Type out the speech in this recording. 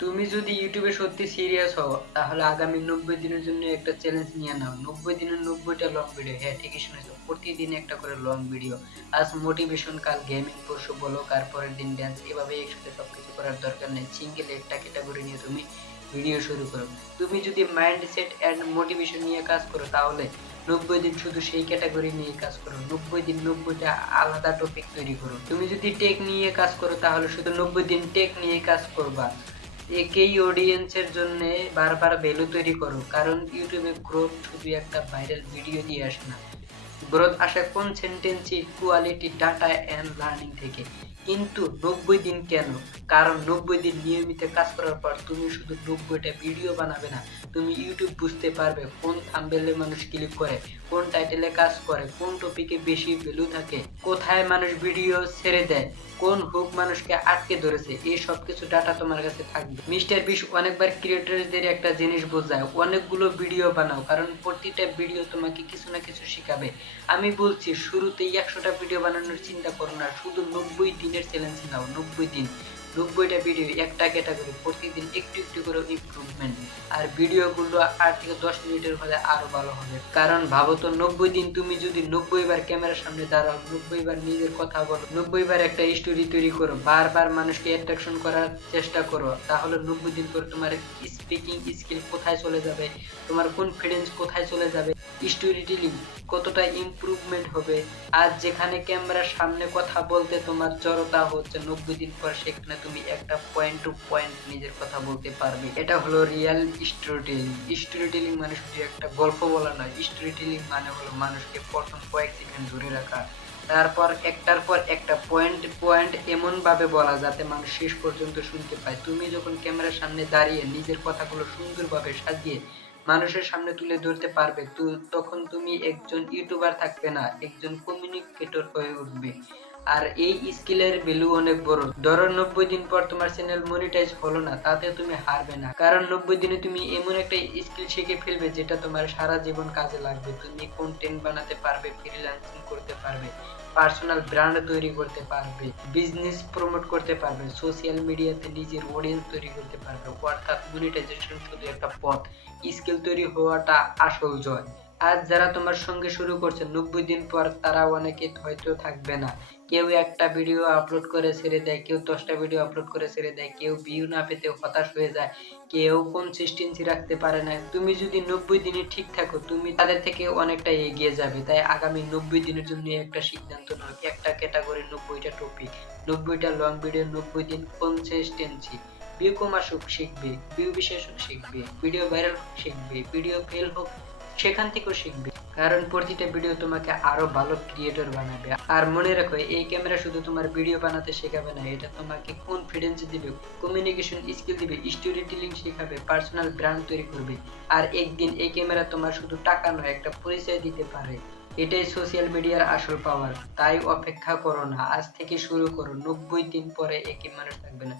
তুমি যদি ইউটিউবে সত্যি সিরিয়াস হও তাহলে আগামী 90 দিনের জন্য একটা চ্যালেঞ্জ নিয়ে নাও। 90 দিনের 90টা লং ভিডিও। হ্যাঁ, ঠিকই শুনেছো, প্রতিদিন একটা করে লং ভিডিও। আজ মোটিভেশন, কাল গেমিং, পরশু ব্লগ, আর পরের দিন ড্যান্স। এভাবে একসাথে সবকিছু করার দরকার নেই, সিঙ্গেল একটা ক্যাটাগরি নিয়ে তুমি ভিডিও শুরু করো। তুমি যদি মাইন্ডসেট এন্ড মোটিভেশন নিয়ে কাজ করো তাহলে 90 দিন শুধু সেই ক্যাটাগরি নিয়ে কাজ করো। 90 দিন 90টা আলাদা টপিক তৈরি করো। তুমি যদি টেক নিয়ে কাজ করো তাহলে শুধু 90 দিন টেক নিয়ে কাজ করবা। একই অডিয়েন্সের জন্য বারবার ভ্যালু তৈরি করো, কারণ ইউটিউবে গ্রোথ শুধু একটা ভাইরাল ভিডিও দিয়ে আসে না। গ্রোথ আসে consistency, quality, data and learning থেকে। কিন্তু 90 দিন কেন? কারণ 90 দিন নিয়মিত কাজ করার পর তুমি শুধু 90টা ভিডিও বানাবে না, তুমি ইউটিউব বুঝতে পারবে কোন থাম্বনেলে মানুষ ক্লিক করে, কোন টাইটেলে কাজ করে, কোন টপিকে বেশি ভ্যালু থাকে, কোথায় মানুষ ভিডিও ছেড়ে দেয়, কোন হুক মানুষকে আটকে ধরেছে। এই সব কিছু ডাটা তোমার কাছে থাকবে। মিস্টার বিশ অনেকবার ক্রিয়েটরদের একটা জিনিস বোঝায়, অনেকগুলো ভিডিও বানাও, কারণ প্রতিটা ভিডিও তোমাকে কিছু না কিছু শিখাবে। আমি বলছি শুরুতেই 100টা ভিডিও বানানোর চিন্তা করো না, শুধু 90 দিনের চ্যালেঞ্জ নাও। 90 দিন 90টা ভিডিও, একটা ক্যাটাগরি, প্রতিদিন একটু একটু করে ইমপ্রুভমেন্ট। আর ভিডিওগুলো 8 থেকে 10 মিনিটের হলে আরো ভালো হবে। কারণ ভাবো তো, 90 দিন তুমি যদি 90 বার ক্যামেরার সামনে দাঁড়াও, 90 বার নিজের কথা বলো, 90 বার একটা স্টোরি তৈরি করো, বারবার মানুষকে অ্যাট্রাকশন করার চেষ্টা করো, তাহলে 90 দিন পর তোমার স্পিকিং স্কিল কোথায় চলে যাবে, তোমার কনফিডেন্স কোথায় চলে যাবে, স্টোরি টেলিং কতটা ইমপ্রুভমেন্ট হবে। আজ যেখানে ক্যামেরার সামনে কথা বলতে তোমার জড়তা হচ্ছে, 90 দিন পর সেখানে তুমি একটা পয়েন্ট টু পয়েন্ট নিজের কথা বলতে পারবে। এটা হলো real story telling. Story telling মানে শুধু একটা গল্প বলা নয়, স্টোরি টেলিং মানে হলো মানুষকে প্রথম কয়েক সেকেন্ড ধরে রাখা, তারপর একটার পর একটা পয়েন্ট পয়েন্ট এমন ভাবে বলা যাতে মানুষ শেষ পর্যন্ত শুনতে পায়। তুমি যখন ক্যামেরার সামনে দাঁড়িয়ে নিজের কথাগুলো সুন্দরভাবে সাজিয়ে মানুষের সামনে তুলে ধরতে পারবে, তখন তুমি একজন ইউটিউবার থাকবে না, একজন কমিউনিকেটর হয়ে উঠবে। আর এই স্কিলের ভ্যালু অনেক বড়। ধরো 90 দিন পর তোমার চ্যানেল মনিটাইজ হলো না, তাতে তুমি হারবে না, কারণ 90 দিনে তুমি এমন একটা স্কিল শিখে ফেলবে যেটা তোমার সারা জীবন কাজে লাগবে। তুমি কন্টেন্ট বানাতে পারবে, ফ্রিল্যান্সিং করতে পারবে, পার্সোনাল ব্র্যান্ড তৈরি করতে পারবে, বিজনেস প্রমোট করতে পারবে, সোশ্যাল মিডিয়াতে নিজের অডিয়েন্স তৈরি করতে পারবে। অর্থাৎ মনিটাইজেশন শুধু একটা পথ, স্কিল তৈরি হওয়াটা আসল জয়। আজ যারা তোমার সঙ্গে শুরু করছে, 90 দিন পর তারা অনেকে হয়তো থাকবে না। কেউ একটা ভিডিও আপলোড করে ছেড়ে দেয়, কেউ 10টা ভিডিও আপলোড করে ছেড়ে দেয়, কেউ ভিউ না পেতে হতাশ হয়ে যায়, কেউ কনসিস্টেন্সি রাখতে পারে না। তুমি যদি 90 দিনে ঠিক থাকো, তুমি তাদের থেকে অনেকটা এগিয়ে যাবে। তাই আগামী 90 দিনের জন্য একটা সিদ্ধান্ত নাও, একটা ক্যাটাগরি, 90টা টপিক, 90টা লং ভিডিও, 90 দিন কনসিস্টেন্সি। ভিউ কম আসুক শিখবে, ভিউ বেশি আসুক শিখবে, ভিডিও ভাইরাল হোক শিখবে, ভিডিও ফেল হোক সেখান থেকেও শিখবে, কারণ প্রতিটা ভিডিও তোমাকে আরো ভালো ক্রিয়েটর বানাবে। আর মনে রাখো, এই ক্যামেরা শুধু তোমার ভিডিও বানাতে শেখাবে না, এটা তোমাকে কনফিডেন্স দিবে, কমিউনিকেশন স্কিল দিবে, স্টোরি টেলিং শেখাবে, পার্সোনাল ব্র্যান্ড তৈরি করবে। আর একদিন এই ক্যামেরা তোমার শুধু টাকা নয়, একটা পরিচয় দিতে পারে। এটাই সোশ্যাল মিডিয়ার আসল পাওয়ার। তাই অপেক্ষা করো না, আজ থেকে শুরু করো। 90 দিন পরে একই মানুষ থাকবে না।